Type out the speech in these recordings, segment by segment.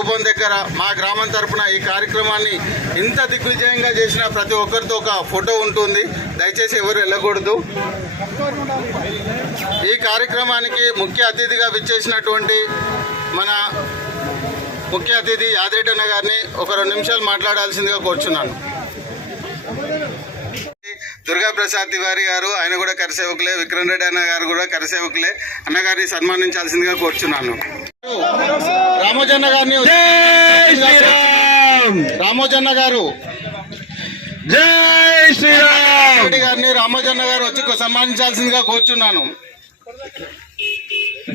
స్థూపం దగ్గర మా గ్రామం తరఫున ఈ కార్యక్రమాన్ని ఇంత దిగ్విజయంగా చేసిన ప్రతి ఒక్కరితో ఒక ఫోటో ఉంటుంది. దయచేసి ఎవరు వెళ్ళకూడదు. ఈ కార్యక్రమానికి ముఖ్య అతిథిగా విచ్చేసినటువంటి మన ముఖ్య అతిథి యాదిరెడ్డన్న గారిని ఒక రెండు నిమిషాలు మాట్లాడాల్సిందిగా కోరుచున్నాను. దుర్గా ప్రసాద్ తివారి గారు ఆయన కూడా కరసేవకులే. విక్రమ్ రెడ్డి అన్న గారు కూడా కరసేవకులే. అన్నగారిని సన్మానించాల్సిందిగా కోరుచున్నాను. రామోజన్న గారిని రామోజన్న గారు. జై శ్రీరామ్! రెడ్డి గారిని రామోజన్న గారు వచ్చి సన్మానించాల్సిందిగా కోరుచున్నాను.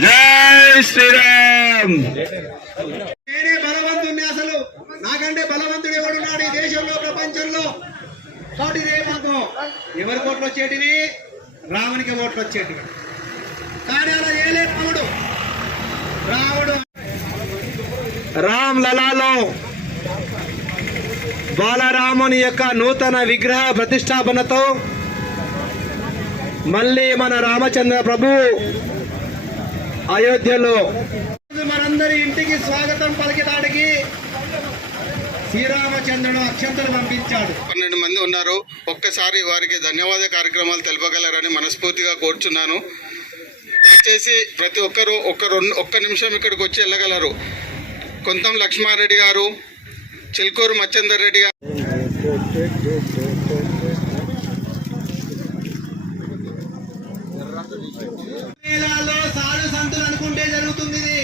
జై శ్రీరామ్! నేనే బలవంతుణ్ణి అసలు. నాకంటే బలవంతుడు ఎవడున్నాడు ఈ దేశంలో ప్రపంచంలో? కాబట్టి రేపు ఎవరి ఓట్లు వచ్చేటివి? రామునికి ఓట్లు వచ్చేటివి. కానీ అలా ఏలే రాముడు రామ్ లలాలో బాలరాముని యొక్క నూతన విగ్రహ ప్రతిష్టాపనతో మళ్ళీ మన రామచంద్ర ప్రభు అయోధ్యలో మనందరి ఇంటికి స్వాగతం పలికినాడికి శ్రీరామచంద్రుడు అక్షంతలు పంపించాడు. పన్నెండు మంది ఉన్నారు. ఒక్కసారి వారికి ధన్యవాద కార్యక్రమాలు తెలుపగలరని మనస్ఫూర్తిగా కోరుచున్నాను. దయచేసి ప్రతి ఒక్కరూ ఒక్క రెండు ఒక్క నిమిషం ఇక్కడికి వచ్చి వెళ్ళగలరు. కొంతం లక్ష్మారెడ్డి గారు చిల్కూరు మచ్చందర్ రెడ్డి గారు. మేళాలో సాధు సంతులు అనుకుంటే జరుగుతుంది ఇది.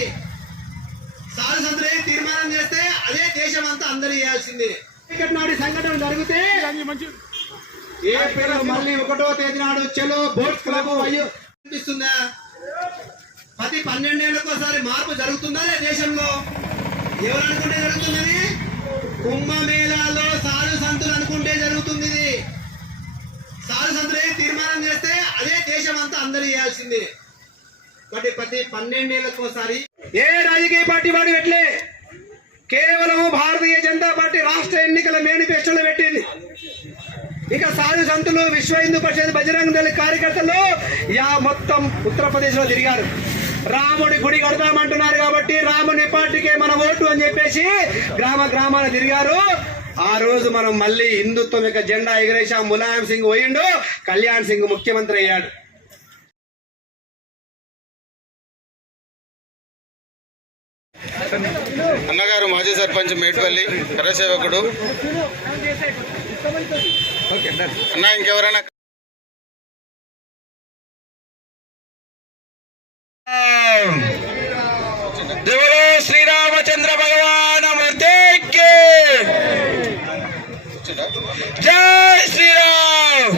సాధు సంతులు తీర్మానం చేస్తే అదే దేశం అంతా అందరూ చేయాల్సిందే. ఇక్కడ నాడు సంఘటన జరిగితే ఏప్రిల్ మళ్ళీ ఒకటో తేదీ నాడు చలో బోట్ క్లబ్ అయ్యో. అనిపిస్తుందా ప్రతి పన్నెండేళ్ళకు ఒకసారి మార్పు జరుగుతుందా లే దేశంలో? ఎవరు అనుకుంటే జరుగుతుంది కుంభమేళాలో సాధు సంతులు అనుకుంటే జరుగుతుంది ఇది. సాధు సంతులు ఏ తీర్మానం చేస్తే అదే దేశం అంతా అందరు చేయాల్సిందే. కాబట్టి ప్రతి పన్నెండేళ్ళకు ఒకసారి ఏ రాజకీయ పార్టీ వాడు పెట్టలే. కేవలం భారతీయ జనతా పార్టీ రాష్ట్ర ఎన్నికల మేనిఫెస్టోలో పెట్టింది. ఇక సాధు సంతులు విశ్వ హిందూ పరిషత్ బజరంగ దళ కార్యకర్తలు యా మొత్తం ఉత్తరప్రదేశ్లో తిరిగారు. రాముడి గుడి కడతామంటున్నారు కాబట్టి రాముని పార్టీకే మన ఓటు అని చెప్పేసి గ్రామ గ్రామాల తిరిగారు. ఆ రోజు మనం మళ్ళీ హిందుత్వం యొక్క జెండా ఎగరేసాం ములాయం సింగ్ పోయిండు. కళ్యాణ్ సింగ్ ముఖ్యమంత్రి అయ్యాడు. అన్నగారు మాజీ సర్పంచ్ మేటిపల్లి కరసేవకుడు. అన్న ఇంకెవరైనా దేవుడు శ్రీరామచంద్ర భగవాన్ మూర్తికి జై శ్రీరామ్.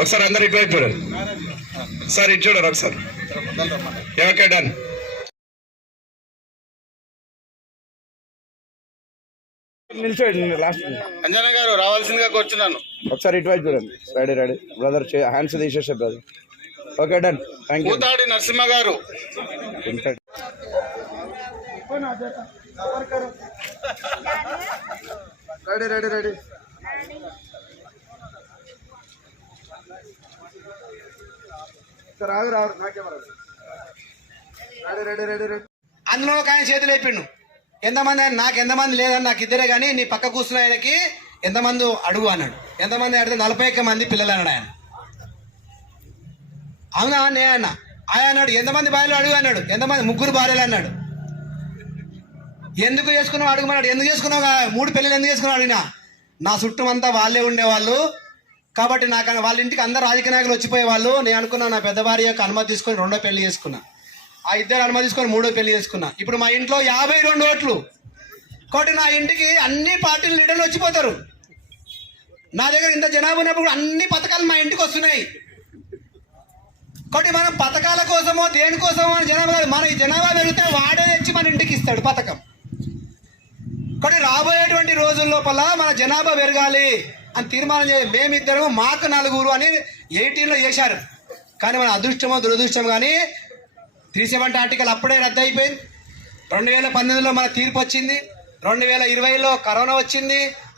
ఒకసారి అందరు ఇటువైపు చూడండి. సార్ ఇటు చూడరు ఒకసారి. Okay done? నిల్చోండి last Anjana garu రావాల్సిందిగా కోరుచున్నాను. ఒకసారి ఇటువైపు చూడండి. రెడీ రెడీ బ్రదర్ హ్యాండ్స్ తీసేసే brother okay done thank you Narasimha garu. Ready ready ready రాగు రావు నాకేమరా రెడీ రెడీ రెడీ రెడీ అందులో ఒక ఆయన చేతులు వేపిండు. ఎంతమంది ఆయన? నాకు ఎంతమంది లేదని నాకు ఇద్దరే కానీ నీ పక్క కూర్చున్న ఆయనకి ఎంతమంది అడుగు అన్నాడు. ఎంతమంది అడిగితే నలభై ఒక్క మంది పిల్లలు అన్నాడు ఆయన. అవునా నే అన్న? ఆయన అన్నాడు ఎంతమంది భార్యలు అడుగు అన్నాడు. ఎంతమంది? ముగ్గురు భార్యలు అన్నాడు. ఎందుకు చేసుకున్నావు? అడుగుమన్నాడు ఎందుకు చేసుకున్నావు మూడు పెళ్ళిలు ఎందుకు చేసుకున్నావు అడిగినా? నా చుట్టూ అంతా వాళ్ళే ఉండేవాళ్ళు. కాబట్టి నాకు వాళ్ళ ఇంటికి అందరు రాజకీయ నాయకులు వచ్చిపోయేవాళ్ళు. నేను అనుకున్నా నా పెద్ద భార్య యొక్క అనుమతి తీసుకొని రెండో పెళ్ళి చేసుకున్నా. ఆ ఇద్దరు అనుమతి తీసుకొని మూడో పెళ్ళి చేసుకున్నా. ఇప్పుడు మా ఇంట్లో యాభై రెండు ఓట్లు. కాబట్టి నా ఇంటికి అన్ని పార్టీల లీడర్లు వచ్చిపోతారు. నా దగ్గర ఇంత జనాభా ఉన్నప్పుడు అన్ని పథకాలు మా ఇంటికి వస్తున్నాయి. కాబట్టి మనం పథకాల కోసమో దేనికోసమో అని జనాభా కాదు. మన ఈ జనాభా పెరిగితే వాడే తెచ్చి మన ఇంటికి ఇస్తాడు పథకం. మరి రాబోయేటువంటి రోజుల్లోపల మన జనాభా పెరగాలి అని తీర్మానం చేసి మేమిద్దరము మాకు నలుగురు అని ఎయిటీన్లో చేశారు. కానీ మన అదృష్టమో దురదృష్టం కానీ త్రీ సెవెంటీ ఆర్టికల్ అప్పుడే రద్దు అయిపోయింది రెండు వేల పంతొమ్మిదిలో మన తీర్పు వచ్చింది. రెండు వేల ఇరవైలో కరోనా వచ్చింది.